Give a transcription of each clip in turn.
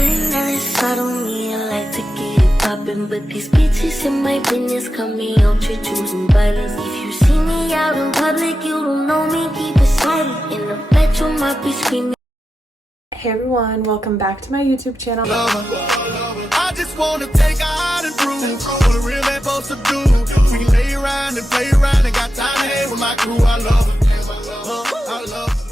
I don't mean I like to get it poppin', but these bitches in my business call me out to choosing violence. If you see me out in public, you don't know me, keep it silent. In the bedroom, I be screaming. Hey everyone, welcome back to my YouTube channel. I just wanna take out and prove what a real man supposed to do. We can lay around and play around and got time to hang with my crew. I love it. I love it.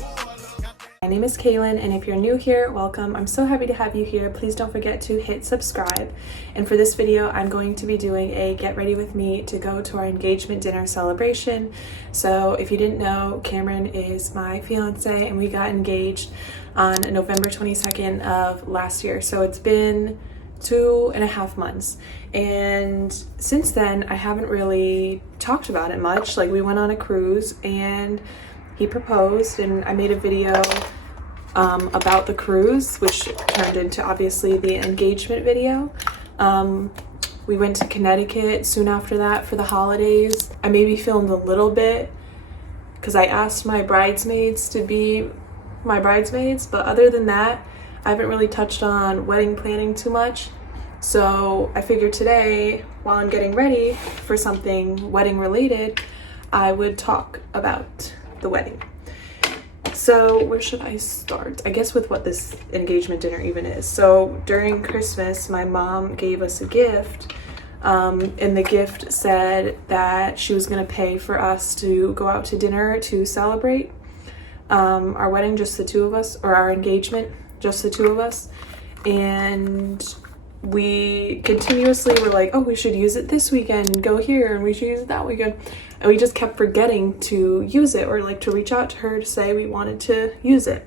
My name is Cailin, and if you're new here, welcome. I'm so happy to have you here. Please don't forget to hit subscribe. And for this video, I'm going to be doing a get ready with me to go to our engagement dinner celebration. So if you didn't know, Cameron is my fiance and we got engaged on November 22nd of last year. So it's been 2.5 months. And since then, I haven't really talked about it much. Like, we went on a cruise and he proposed, and I made a video about the cruise, which turned into obviously the engagement video. We went to Connecticut soon after that for the holidays. I maybe filmed a little bit because I asked my bridesmaids to be my bridesmaids, but other than that, I haven't really touched on wedding planning too much. So I figured today, while I'm getting ready for something wedding related, I would talk about the wedding. So where should I start? I guess with what this engagement dinner even is. So during Christmas, my mom gave us a gift, and the gift said that she was going to pay for us to go out to dinner to celebrate our wedding, just the two of us, or our engagement, just the two of us. And we continuously were like, oh, we should use it this weekend and go here, and we should use it that weekend. And we just kept forgetting to use it, or like to reach out to her to say we wanted to use it.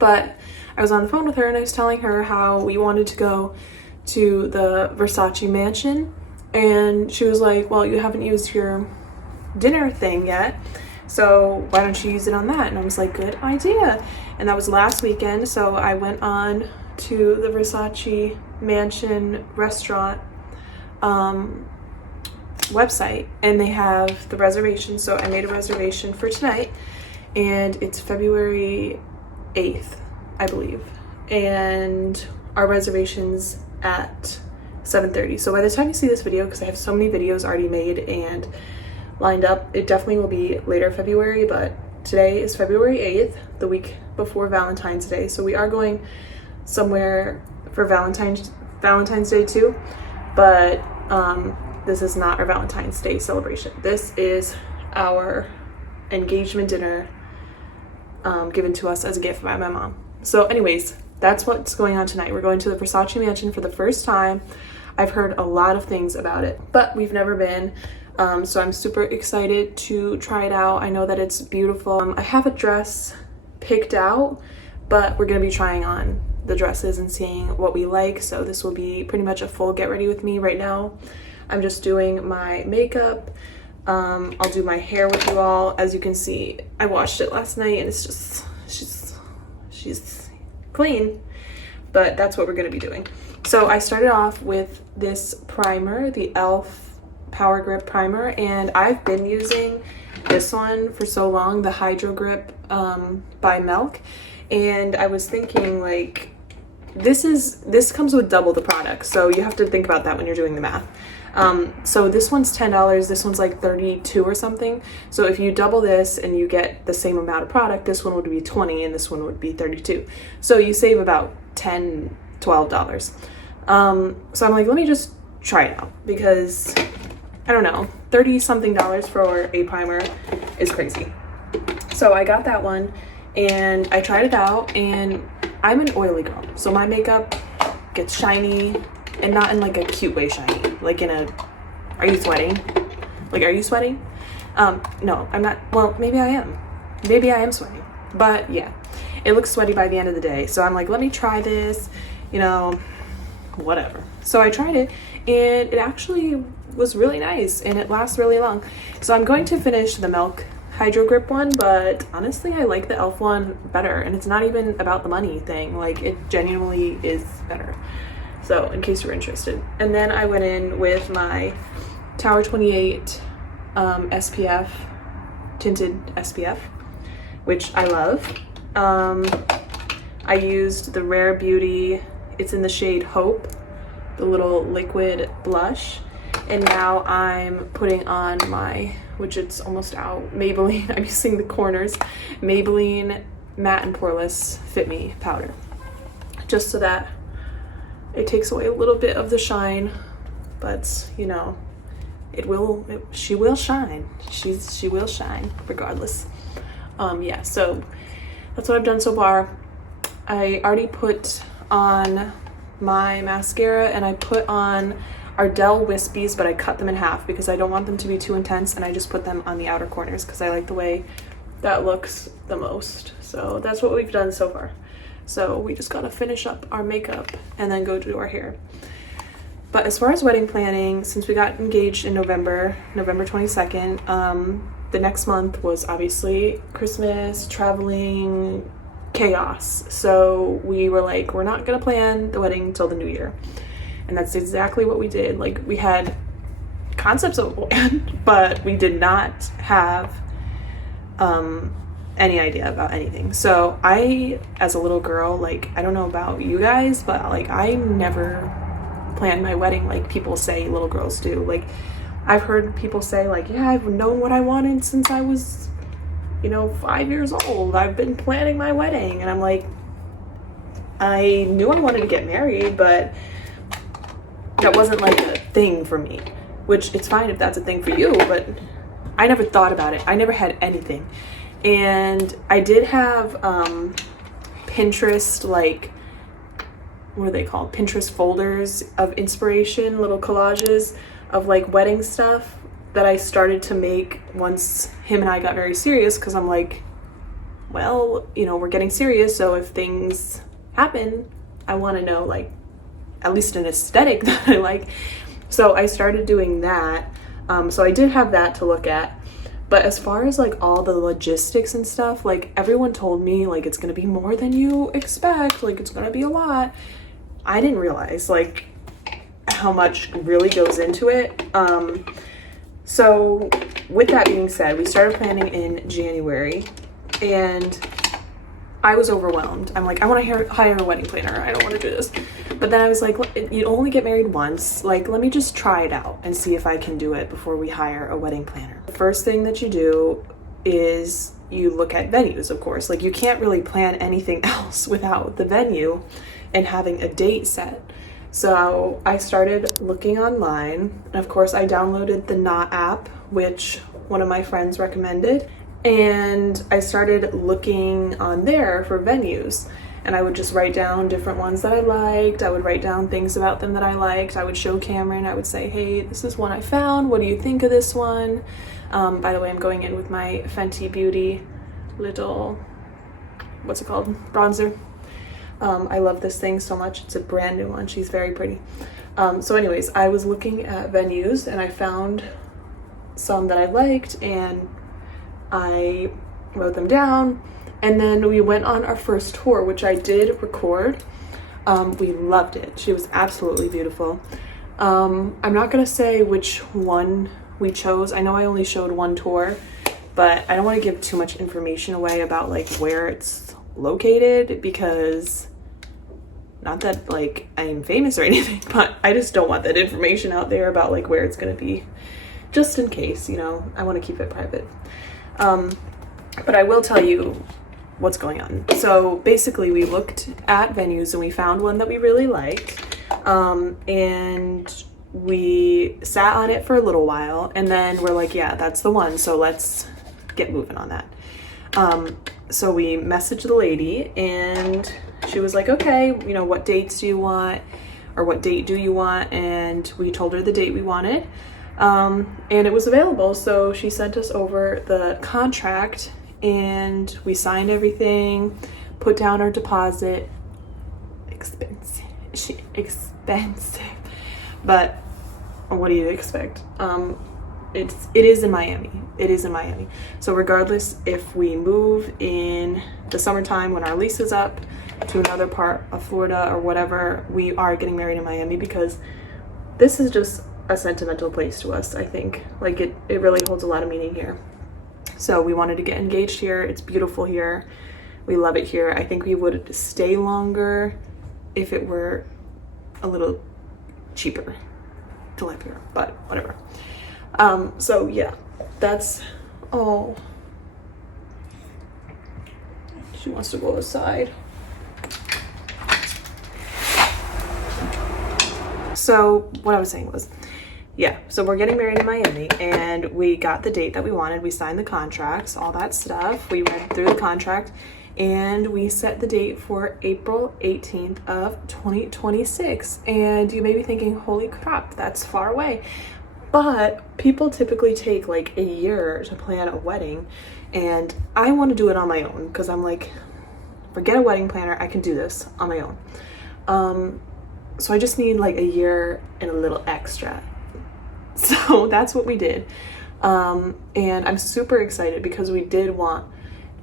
But I was on the phone with her and I was telling her how we wanted to go to the Versace mansion. And she was like, well, you haven't used your dinner thing yet, so why don't you use it on that? And I was like, good idea. And that was last weekend. So I went on to the Versace mansion restaurant website, and they have the reservation. So I made a reservation for tonight, and it's February 8th, I believe. And our reservation's at 7:30. So by the time you see this video, because I have so many videos already made and lined up, it definitely will be later February, but today is February 8th, the week before Valentine's Day. So we are going somewhere for Valentine's Day too, but this is not our Valentine's Day celebration. This is our engagement dinner given to us as a gift by my mom. So anyways, that's what's going on tonight. We're going to the Versace mansion for the first time. I've heard a lot of things about it, but we've never been. So I'm super excited to try it out. I know that it's beautiful. I have a dress picked out, but we're gonna be trying on the dresses and seeing what we like. So this will be pretty much a full get ready with me. Right now I'm just doing my makeup. I'll do my hair with you all. As you can see, I washed it last night and it's just, she's clean, but that's what we're gonna be doing. So I started off with this primer, the e.l.f. Power Grip Primer, and I've been using this one for so long, the Hydro Grip by Milk. And I was thinking, like, this comes with double the product, so you have to think about that when you're doing the math. So this one's $10, this one's like $32 or something. So if you double this and you get the same amount of product, this one would be $20 and this one would be $32. So you save about $10, $12. So I'm like, let me just try it out, because I don't know, $30 something for a primer is crazy. So I got that one and I tried it out, and I'm an oily girl, so my makeup gets shiny, and not in like a cute way shiny, like in a, are you sweating? Like, are you sweating? No, I'm not. Well, maybe I am. Maybe I am sweating, but yeah, it looks sweaty by the end of the day. So I'm like, let me try this, you know, whatever. So I tried it, and it actually was really nice, and it lasts really long. So I'm going to finish the Milk Hydro Grip one, but honestly I like the e.l.f. one better, and it's not even about the money thing, like, it genuinely is better. So in case you're interested. And then I went in with my Tower 28 SPF, tinted SPF, which I love. I used the Rare Beauty It's in the shade Hope, the little liquid blush. And now I'm putting on my, which it's almost out, Maybelline, I'm using the corners, Maybelline Matte and Poreless Fit Me powder. Just so that it takes away a little bit of the shine, but you know, she will shine. She will shine regardless. Yeah, so that's what I've done so far. I already put on my mascara and I put on Ardell Wispies, but I cut them in half because I don't want them to be too intense, and I just put them on the outer corners because I like the way that looks the most. So that's what we've done so far. So we just gotta finish up our makeup and then go do our hair. But as far as wedding planning, since we got engaged in November 22nd, the next month was obviously Christmas, traveling, chaos. So we were like, we're not gonna plan the wedding till the new year. And that's exactly what we did. Like, we had concepts of a plan, but we did not have any idea about anything. So I, as a little girl, like, I don't know about you guys, but like, I never planned my wedding like people say little girls do. Like, I've heard people say like, yeah, I've known what I wanted since I was, you know, 5 years old. I've been planning my wedding. And I'm like, I knew I wanted to get married, but that wasn't like a thing for me, which it's fine if that's a thing for you, but I never thought about it. I never had anything. And I did have Pinterest, like, what are they called? Pinterest folders of inspiration, little collages of like wedding stuff that I started to make once him and I got very serious, because I'm like, well, you know, we're getting serious, so if things happen, I want to know like at least an aesthetic that I like. So I started doing that. So I did have that to look at. But as far as like all the logistics and stuff, like everyone told me like it's gonna be more than you expect, like it's gonna be a lot. I didn't realize like how much really goes into it. So with that being said, we started planning in January and I was overwhelmed. I'm like, I want to hire a wedding planner. I don't want to do this. But then I was like, you only get married once. Like, let me just try it out and see if I can do it before we hire a wedding planner. The first thing that you do is you look at venues, of course. Like, you can't really plan anything else without the venue and having a date set. So I started looking online. And of course, I downloaded the Knot app, which one of my friends recommended. And I started looking on there for venues, and I would just write down different ones that I liked. I would write down things about them that I liked. I would show Cameron. I would say, hey, this is one I found. What do you think of this one? By the way, I'm going in with my Fenty Beauty little, what's it called? Bronzer. I love this thing so much. It's a brand new one. She's very pretty. So anyways, I was looking at venues and I found some that I liked, and I wrote them down, and then we went on our first tour, which I did record. We loved it. She was absolutely beautiful. I'm not gonna say which one we chose. I know I only showed one tour, but I don't want to give too much information away about like where it's located, because not that like I'm famous or anything, but I just don't want that information out there about like where it's gonna be, just in case, you know. I want to keep it private. But I will tell you what's going on. So basically we looked at venues and we found one that we really liked, and we sat on it for a little while, and then we're like, yeah, that's the one, so let's get moving on that. So we messaged the lady and she was like, okay, you know, what dates do you want, or what date do you want? And we told her the date we wanted. And it was available, so she sent us over the contract and we signed everything, put down our deposit. Expensive, but what do you expect? It is in Miami. It is in Miami. So regardless if we move in the summertime when our lease is up to another part of Florida or whatever, we are getting married in Miami, because this is just a sentimental place to us. I think like it really holds a lot of meaning here. So we wanted to get engaged here. It's beautiful here. We love it here. I think we would stay longer if it were a little cheaper to live here, but whatever. So yeah, that's all. She wants to go outside. So what I was saying was, yeah, so we're getting married in Miami, and we got the date that we wanted. We signed the contracts, all that stuff. We read through the contract, and we set the date for April 18th of 2026. And you may be thinking, holy crap, that's far away. But people typically take like a year to plan a wedding, and I want to do it on my own because I'm like, forget a wedding planner, I can do this on my own. So I just need like a year and a little extra. So that's what we did. And I'm super excited because we did want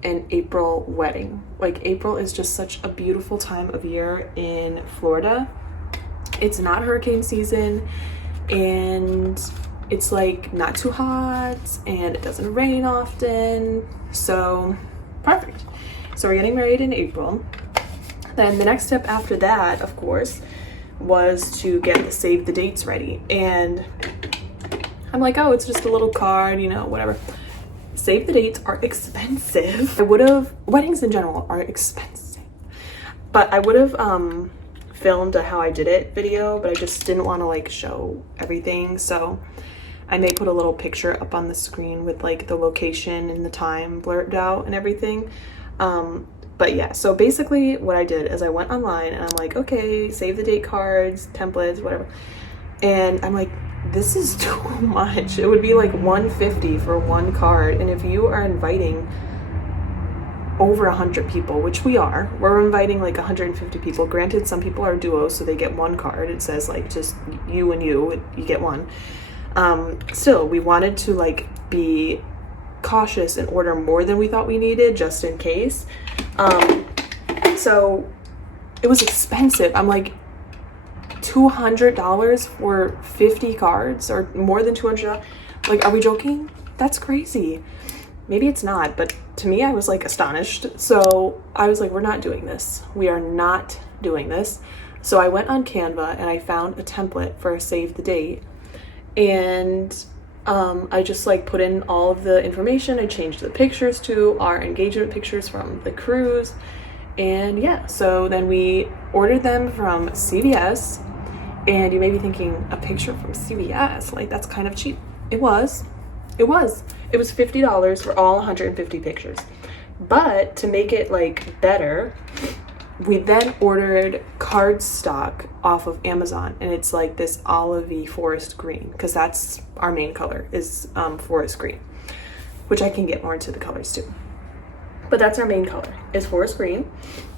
an April wedding. Like, April is just such a beautiful time of year in Florida. It's not hurricane season, and it's like not too hot, and it doesn't rain often. So perfect. So we're getting married in April. Then the next step after that, of course, was to get the save the dates ready. And I'm like, oh, it's just a little card, you know, whatever. Save the dates are expensive. Weddings in general are expensive. But I would have filmed a how I did it video, but I just didn't want to like show everything. So I may put a little picture up on the screen with like the location and the time blurred out and everything. But yeah, so basically what I did is I went online and I'm like, okay, save the date cards, templates, whatever. And I'm like, this is too much. It would be like $150 for one card. And if you are inviting over 100 people, which we're inviting like 150 people. Granted, some people are duos, so they get one card. It says like just you and you get one. Still, we wanted to like be cautious and order more than we thought we needed just in case. So it was expensive. I'm like, $200 for 50 cards, or more than $200. Like, are we joking? That's crazy. Maybe it's not, but to me, I was like astonished. So I was like, we're not doing this. We are not doing this. So I went on Canva and I found a template for a save the date. And I just like put in all of the information. I changed the pictures to our engagement pictures from the cruise. And yeah, so then we ordered them from CVS. And you may be thinking, a picture from CVS, like that's kind of cheap. It was $50 for all 150 pictures. But to make it like better, we then ordered cardstock off of Amazon, and it's like this olivey forest green, because that's our main color is forest green, which I can get more into the colors too. But that's our main color is forest green.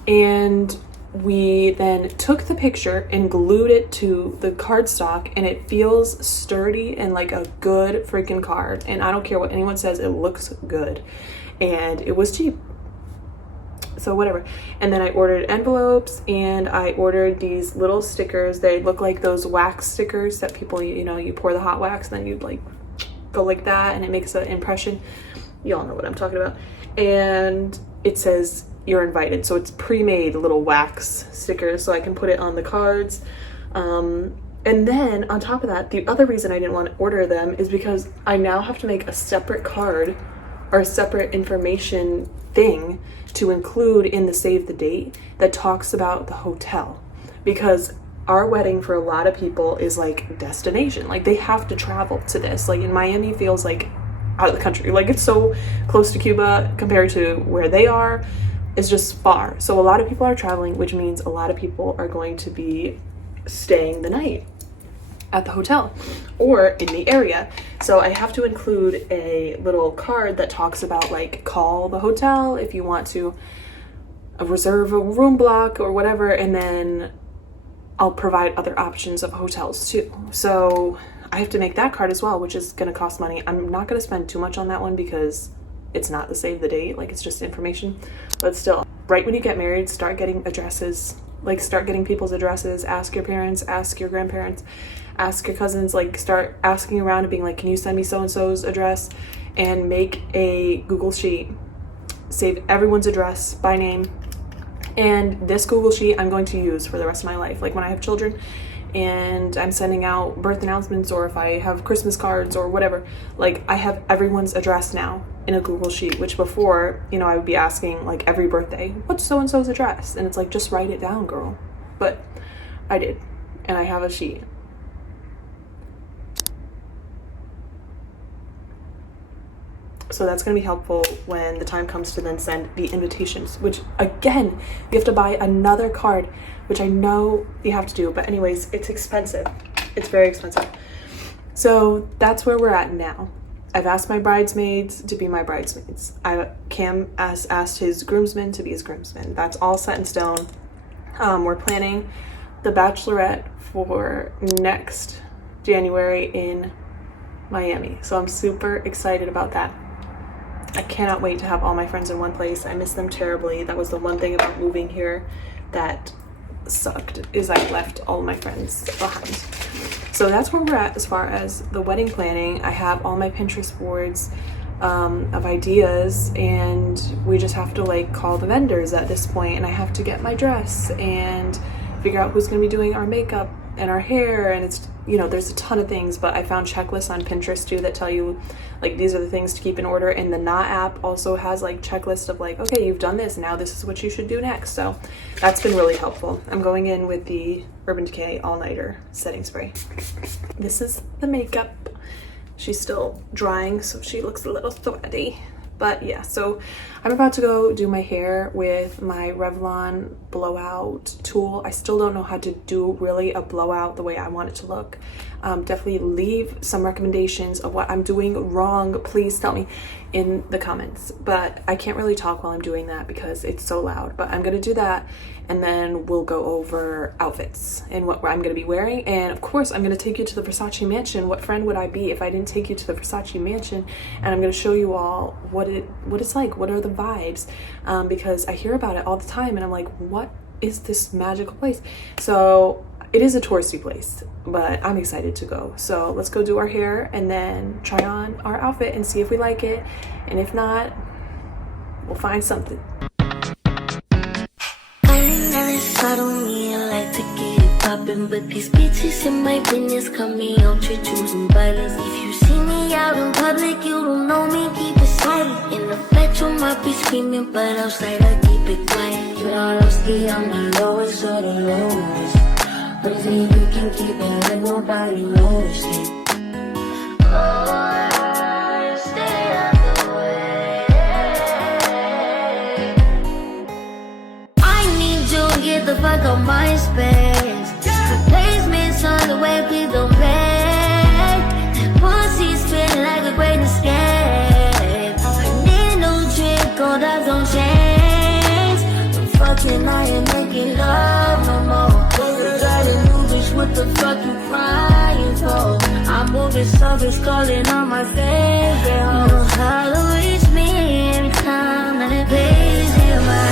And we then took the picture and glued it to the cardstock, and it feels sturdy and like a good freaking card. And I don't care what anyone says, it looks good. And it was cheap. So whatever. And then I ordered envelopes, and I ordered these little stickers. They look like those wax stickers that people, you know, you pour the hot wax, then you like go like that, and it makes an impression. You all know what I'm talking about. And it says you're invited. So it's pre-made little wax stickers, so I can put it on the cards. And then on top of that, the other reason I didn't want to order them is because I now have to make a separate card or a separate information thing to include in the save the date that talks about the hotel, because our wedding for a lot of people is like destination. Like, they have to travel to this. Like, in Miami feels like out of the country. Like, it's so close to Cuba compared to where they are. It's just far. So a lot of people are traveling, which means a lot of people are going to be staying the night at the hotel or in the area. So I have to include a little card that talks about like, call the hotel if you want to reserve a room block or whatever, and then I'll provide other options of hotels too. So I have to make that card as well, which is going to cost money. I'm not going to spend too much on that one because it's not the save the date, like it's just information. But still, right when you get married, start getting addresses, like start getting people's addresses. Ask your parents, ask your grandparents, ask your cousins, like start asking around and being like, can you send me so-and-so's address? And make a Google sheet, save everyone's address by name, And this Google Sheet I'm going to use for the rest of my life. Like when I have children and I'm sending out birth announcements, or if I have Christmas cards or whatever, like I have everyone's address now in a Google Sheet, which before, you know, I would be asking like every birthday, what's so-and-so's address? And it's like, just write it down, girl. But I did, and I have a sheet. So that's going to be helpful when the time comes to then send the invitations, which again, you have to buy another card, which I know you have to do, but anyways, it's expensive. It's very expensive. So that's where we're at now. I've asked my bridesmaids to be my bridesmaids. Cam has asked his groomsmen to be his groomsmen. That's all set in stone. We're planning the bachelorette for next January in Miami. So I'm super excited about that. I cannot wait to have all my friends in one place. I miss them terribly. That was the one thing about moving here that sucked, is I left all my friends behind. So that's where we're at as far as the wedding planning. I have all my Pinterest boards of ideas, and we just have to like call the vendors at this point, and I have to get my dress and figure out who's going to be doing our makeup and our hair, and it's, you know, there's a ton of things, but I found checklists on Pinterest too that tell you like these are the things to keep in order, and the Knot app also has like checklists of like, okay, you've done this, now this is what you should do next. So that's been really helpful. I'm going in with the Urban Decay all-nighter setting spray. This is the makeup. She's still drying, so she looks a little sweaty. But yeah, so I'm about to go do my hair with my Revlon blowout tool. I still don't know how to do really a blowout the way I want it to look. Definitely leave some recommendations of what I'm doing wrong. Please tell me in the comments. But I can't really talk while I'm doing that because it's so loud. But I'm gonna do that, and then we'll go over outfits and what I'm gonna be wearing. And of course, I'm gonna take you to the Versace mansion. What friend would I be if I didn't take you to the Versace mansion? And I'm gonna show you all what it's like, what are the vibes, because I hear about it all the time, and I'm like, what is this magical place? So it is a touristy place, but I'm excited to go. So let's go do our hair and then try on our outfit and see if we like it, and if not, we'll find something. I don't really like to get it poppin', but these bitches in my business come me out to choosing violence. If you see me out in public, you don't know me, keep it silent. In the flat, you might be screaming, but outside I keep it quiet. You know, I'm the lowest of the lowest. But if you can keep it like nobody knows it. Oh, stay out the way. I need you to get the fuck out my space. Replacements on the way, please don't play. Pussy spin like a great escape. I need no drink, gold eyes don't change. I'm fucking, I ain't making love no more. What the fuck you crying for? I'm moving service, calling on my favorite. You know how to reach me anytime, and it pays in my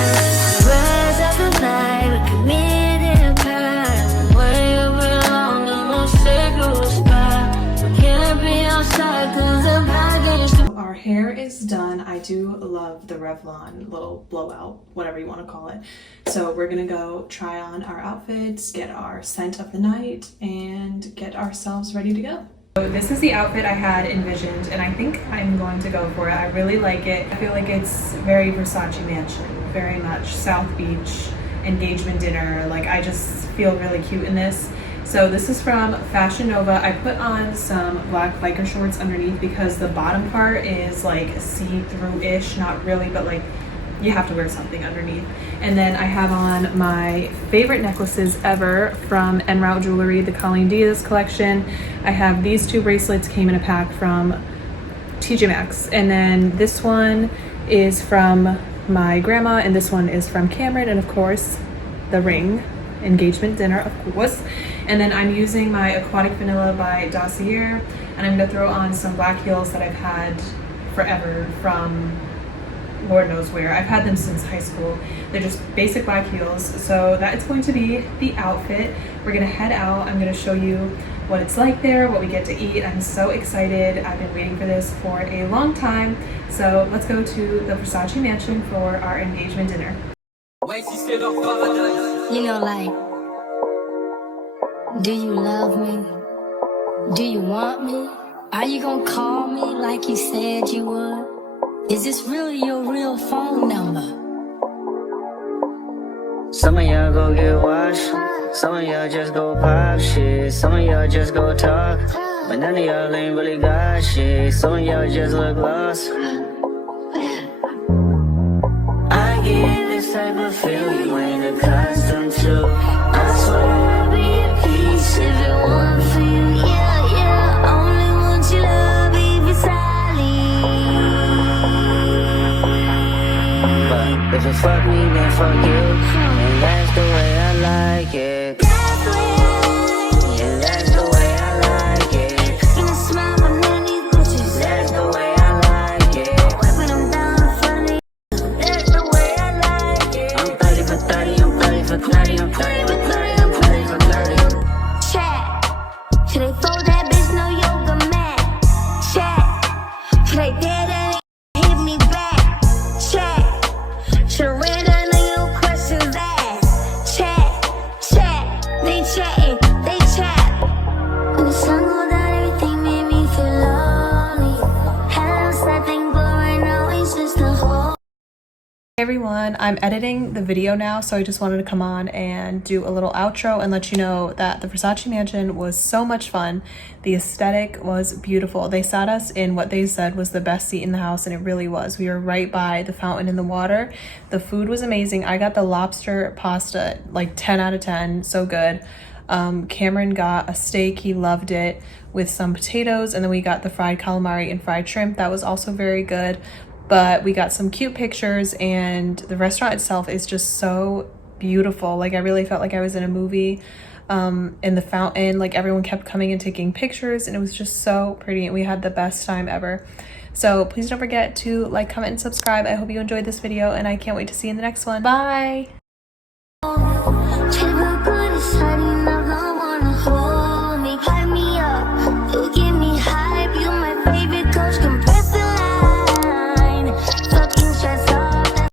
rise up the night, committed crime. Way over long, there's no sacred spot. I can't be outside 'cause I'm not getting stupid. Our hair is done. I do love the Revlon little blowout, whatever you want to call it. So we're gonna go try on our outfits, get our scent of the night, and get ourselves ready to go. So this is the outfit I had envisioned, and I think I'm going to go for it. I really like it. I feel like it's very Versace mansion, very much South Beach engagement dinner. Like, I just feel really cute in this. So this is from Fashion Nova. I put on some black biker shorts underneath because the bottom part is like see-through-ish, not really, but like you have to wear something underneath. And then I have on my favorite necklaces ever from En Route Jewelry, the Colleen Diaz collection. I have these two bracelets, came in a pack from TJ Maxx. And then this one is from my grandma, and this one is from Cameron, and of course the ring, engagement dinner, of course. And then I'm using my Aquatic Vanilla by Dossier, and I'm gonna throw on some black heels that I've had forever from Lord knows where. I've had them since high school. They're just basic black heels. So that is going to be the outfit. We're gonna head out. I'm gonna show you what it's like there, what we get to eat. I'm so excited. I've been waiting for this for a long time. So let's go to the Versace mansion for our engagement dinner. You know, like, do you love me? Do you want me? Are you gonna call me like you said you would? Is this really your real phone number? Some of y'all go get washed, some of y'all just go pop shit, some of y'all just go talk, but none of y'all ain't really got shit, some of y'all just look lost. I get this type of feel you ain't accustomed to. I swear I'll be at peace if it weren't for you, yeah, yeah. Only want your love if it's silent. But if you fuck me, then fuck you. And that's the way I like it. That's the way I like it. And that's the way I like it. And I smile when none of these bitches. That's the way I like it. Wiping them down in front of you. That's the way I like it. I'm 30 for 30, I'm 30 for 30, I'm 30 for 30, I'm 30 for 30. Chat. Should they fold that bitch no yoga mat? Chat. Should they dare that hit me back? Chat. Should I ran none of your questions asked? Chat. Chat. They chatting. They chat. When the sun go down, everything made me feel lonely. Had a little sad thing, but right now it's just a hole. Hey everyone, I'm editing the video now, so I just wanted to come on and do a little outro and let you know that the Versace mansion was so much fun. The aesthetic was beautiful. They sat us in what they said was the best seat in the house, and it really was. We were right by the fountain in the water. The food was amazing. I got the lobster pasta, like 10 out of 10, so good. Cameron got a steak, he loved it, with some potatoes, and then we got the fried calamari and fried shrimp. That was also very good. But we got some cute pictures, and the restaurant itself is just so beautiful. Like, I really felt like I was in a movie. In the fountain, like, everyone kept coming and taking pictures, and it was just so pretty, and we had the best time ever. So please don't forget to like, comment, and subscribe. I hope you enjoyed this video, and I can't wait to see you in the next one. Bye. Tell me how good it's hurting.